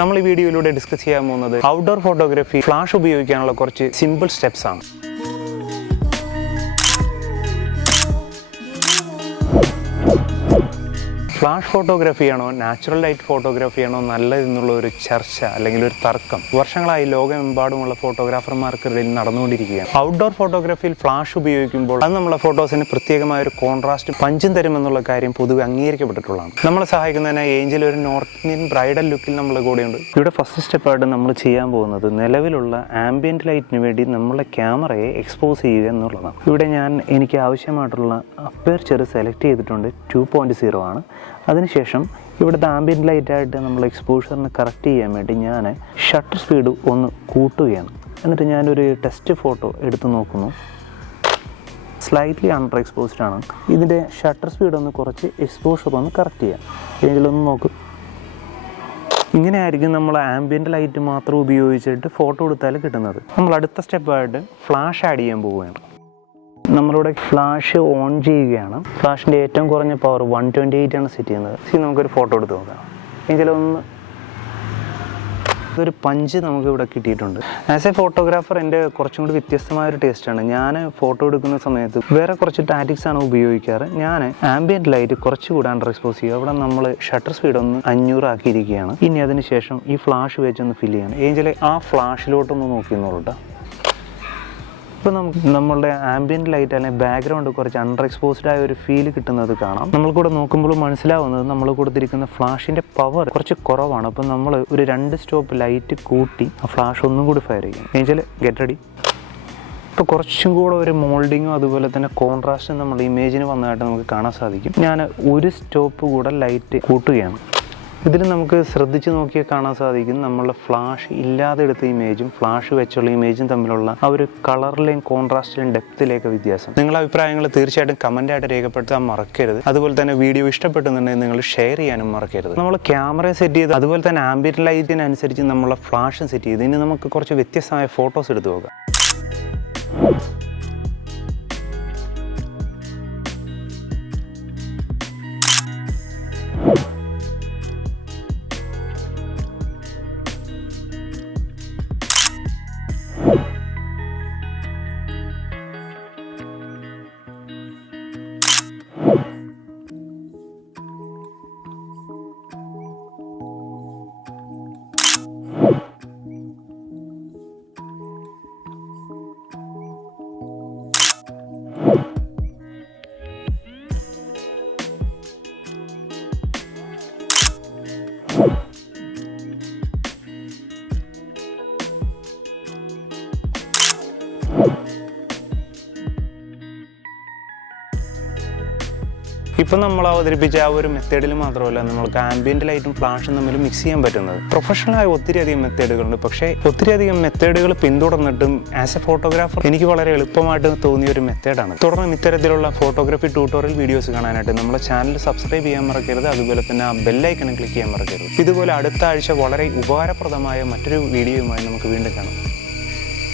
നമ്മൾ ഈ വീഡിയോയിലൂടെ ഡിസ്കസ് ചെയ്യാൻ പോകുന്നത് ഔട്ട്ഡോർ ഫോട്ടോഗ്രാഫി ഫ്ലാഷ് ഉപയോഗിക്കാനുള്ള കുറച്ച് സിമ്പിൾ സ്റ്റെപ്സ് ആണ്. ഫ്ലാഷ് ഫോട്ടോഗ്രാഫിയാണോ നാച്ചുറൽ ലൈറ്റ് ഫോട്ടോഗ്രാഫിയാണോ നല്ലതെന്നുള്ള ഒരു ചർച്ച അല്ലെങ്കിൽ ഒരു തർക്കം വർഷങ്ങളായി ലോകമെമ്പാടുമുള്ള ഫോട്ടോഗ്രാഫർമാർക്കിടയിൽ നടന്നുകൊണ്ടിരിക്കുകയാണ്. ഔട്ട്ഡോർ ഫോട്ടോഗ്രാഫിയിൽ ഫ്ലാഷ് ഉപയോഗിക്കുമ്പോൾ അത് നമ്മളെ ഫോട്ടോസിന് പ്രത്യേകമായ ഒരു കോൺട്രാസ്റ്റ് പഞ്ചും തരുമെന്നുള്ള കാര്യം പൊതുവെ അംഗീകരിക്കപ്പെട്ടിട്ടുള്ളതാണ്. നമ്മളെ സഹായിക്കുന്നതിന് ഏഞ്ചൽ ഒരു നോർത്ത് ഇന്ത്യൻ ബ്രൈഡൽ ലുക്കിൽ നമ്മളെ കൂടെയുണ്ട്. ഇവിടെ ഫസ്റ്റ് സ്റ്റെപ്പായിട്ട് നമ്മൾ ചെയ്യാൻ പോകുന്നത് നിലവിലുള്ള ആംബിയന്റ് ലൈറ്റിന് വേണ്ടി നമ്മളെ ക്യാമറയെ എക്സ്പോസ് ചെയ്യുക എന്നുള്ളതാണ്. ഇവിടെ എനിക്ക് ആവശ്യമായിട്ടുള്ള അപ്പേർച്ചർ സെലക്ട് ചെയ്തിട്ടുണ്ട് 2.0 ആണ്. അതിനുശേഷം ഇവിടുത്തെ ആംബിയന്റ് ലൈറ്റായിട്ട് നമ്മൾ എക്സ്പോഷറിന് കറക്റ്റ് ചെയ്യാൻ വേണ്ടി ഞാൻ ഷട്ടർ സ്പീഡ് ഒന്ന് കൂട്ടുകയാണ്. എന്നിട്ട് ഞാനൊരു ടെസ്റ്റ് ഫോട്ടോ എടുത്ത് നോക്കുന്നു. സ്ലൈറ്റ്ലി അണ്ടർ എക്സ്പോസ്ഡ് ആണ്. ഇതിൻ്റെ ഷട്ടർ സ്പീഡ് ഒന്ന് കുറച്ച് എക്സ്പോഷർ ഒന്ന് കറക്റ്റ് ചെയ്യാം. ഇതിലൊന്ന് നോക്കും. ഇങ്ങനെയായിരിക്കും നമ്മൾ ആംബിയന്റ് ലൈറ്റ് മാത്രം ഉപയോഗിച്ചിട്ട് ഫോട്ടോ എടുത്താൽ കിട്ടുന്നത്. നമ്മൾ അടുത്ത സ്റ്റെപ്പായിട്ട് ഫ്ലാഷ് ആഡ് ചെയ്യാൻ പോവുകയാണ്. നമ്മളിവിടെ ഫ്ലാഷ് ഓൺ ചെയ്യുകയാണ്. ഫ്ലാഷിൻ്റെ ഏറ്റവും കുറഞ്ഞ പവർ 128 ആണ് സെറ്റ് ചെയ്യുന്നത്. നമുക്കൊരു ഫോട്ടോ എടുത്ത് നോക്കാം. ഇതൊരു പഞ്ച് നമുക്ക് ഇവിടെ കിട്ടിയിട്ടുണ്ട്. ആസ് എ ഫോട്ടോഗ്രാഫർ എൻ്റെ കുറച്ചും കൂടി വ്യത്യസ്തമായൊരു ടേസ്റ്റാണ്. ഞാൻ ഫോട്ടോ എടുക്കുന്ന സമയത്ത് വേറെ കുറച്ച് ടാറ്റിക്സ് ആണ് ഉപയോഗിക്കാറ്. ഞാൻ ആംബിയന്റ് ലൈറ്റ് കുറച്ചുകൂടി അണ്ടർ എക്സ്പോസ് ചെയ്യുക. അവിടെ നമ്മൾ ഷട്ടർ സ്പീഡ് ഒന്ന് 500 ആക്കിയിരിക്കുകയാണ്. ഇനി അതിന് ശേഷം ഈ ഫ്ലാഷ് വെച്ചൊന്ന് ഫില്ല് ചെയ്യണം. ഏഞ്ചലെ ആ ഫ്ലാഷിലോട്ടൊന്ന് നോക്കിയെന്നുള്ളൂ. ഇപ്പോൾ നമ്മളുടെ ആംബിയന്റ് ലൈറ്റ് അല്ലെങ്കിൽ ബാക്ക്ഗ്രൗണ്ട് കുറച്ച് അണ്ടർ എക്സ്പോസ്ഡ് ആയ ഒരു ഫീൽ കിട്ടുന്നത് കാണാം. നമ്മൾക്കൂടെ നോക്കുമ്പോൾ മനസ്സിലാവുന്നത് നമ്മൾ കൊടുത്തിരിക്കുന്ന ഫ്ലാഷിൻ്റെ പവർ കുറച്ച് കുറവാണ്. അപ്പോൾ നമ്മൾ ഒരു 2 സ്റ്റോപ്പ് ലൈറ്റ് കൂട്ടി ആ ഫ്ലാഷ് ഒന്നും കൂടി ഫയർ ചെയ്യും. എന്നുവെച്ചാൽ ഗെറ്റ് റെഡി. ഇപ്പോൾ കുറച്ചും കൂടെ ഒരു മോൾഡിങ്ങും അതുപോലെ തന്നെ കോൺട്രാസ്റ്റും നമ്മൾ ഇമേജിന് വന്നതായിട്ട് നമുക്ക് കാണാൻ സാധിക്കും. ഞാൻ ഒരു സ്റ്റോപ്പ് കൂടെ ലൈറ്റ് കൂട്ടുകയാണ്. ഇതിൽ നമുക്ക് ശ്രദ്ധിച്ച് നോക്കിയാൽ കാണാൻ സാധിക്കും നമ്മളുടെ ഫ്ലാഷ് ഇല്ലാതെ എടുത്ത ഇമേജും ഫ്ലാഷ് വെച്ചുള്ള ഇമേജും തമ്മിലുള്ള ആ ഒരു കളറിലെയും കോൺട്രാസ്റ്റിലെയും ഡെപ്തിലേക്ക് വ്യത്യാസം. നിങ്ങളുടെ അഭിപ്രായങ്ങൾ തീർച്ചയായിട്ടും കമൻ്റായിട്ട് രേഖപ്പെടുത്താൻ മറക്കരുത്. അതുപോലെ തന്നെ വീഡിയോ ഇഷ്ടപ്പെട്ടുന്നുണ്ടെങ്കിൽ നിങ്ങൾ ഷെയർ ചെയ്യാനും മറക്കരുത്. നമ്മൾ ക്യാമറ സെറ്റ് ചെയ്ത് അതുപോലെ തന്നെ ആംബിയന്റ് ലൈറ്റിനനുസരിച്ച് നമ്മളെ ഫ്ലാഷും സെറ്റ് ചെയ്ത് ഇനി നമുക്ക് കുറച്ച് വ്യത്യസ്തമായ ഫോട്ടോസ് എടുത്ത് നോക്കാം. ഇപ്പം നമ്മൾ അവതരിപ്പിച്ച ആ ഒരു മെത്തേഡിൽ മാത്രമല്ല നമ്മൾക്ക് ആംബിയന്റ് ലൈറ്റും ഫ്ലാഷും തമ്മിൽ മിക്സ് ചെയ്യാൻ പറ്റുന്നത്. പ്രൊഫഷണലായ ഒത്തിരിയധികം മെത്തേഡുകളുണ്ട്. പക്ഷേ ഒത്തിരിയധികം മെത്തേഡുകൾ പിന്തുടർന്നിട്ടും ആസ് എ ഫോട്ടോഗ്രാഫർ എനിക്ക് വളരെ എളുപ്പമായിട്ട് തോന്നിയ ഒരു മെത്തേഡാണ്. തുടർന്ന് ഇത്തരത്തിലുള്ള ഫോട്ടോഗ്രാഫി ട്യൂട്ടോറിയൽ വീഡിയോസ് കാണാനായിട്ട് നമ്മുടെ ചാനൽ സബ്സ്ക്രൈബ് ചെയ്യാൻ മറക്കരുത്. അതുപോലെ തന്നെ ആ ബെല്ലൈക്കൺ ക്ലിക്ക് ചെയ്യാൻ മറക്കരുത്. ഇതുപോലെ അടുത്ത ആഴ്ച വളരെ ഉപകാരപ്രദമായ മറ്റൊരു വീഡിയോയുമായി നമുക്ക് വീണ്ടും കാണാം.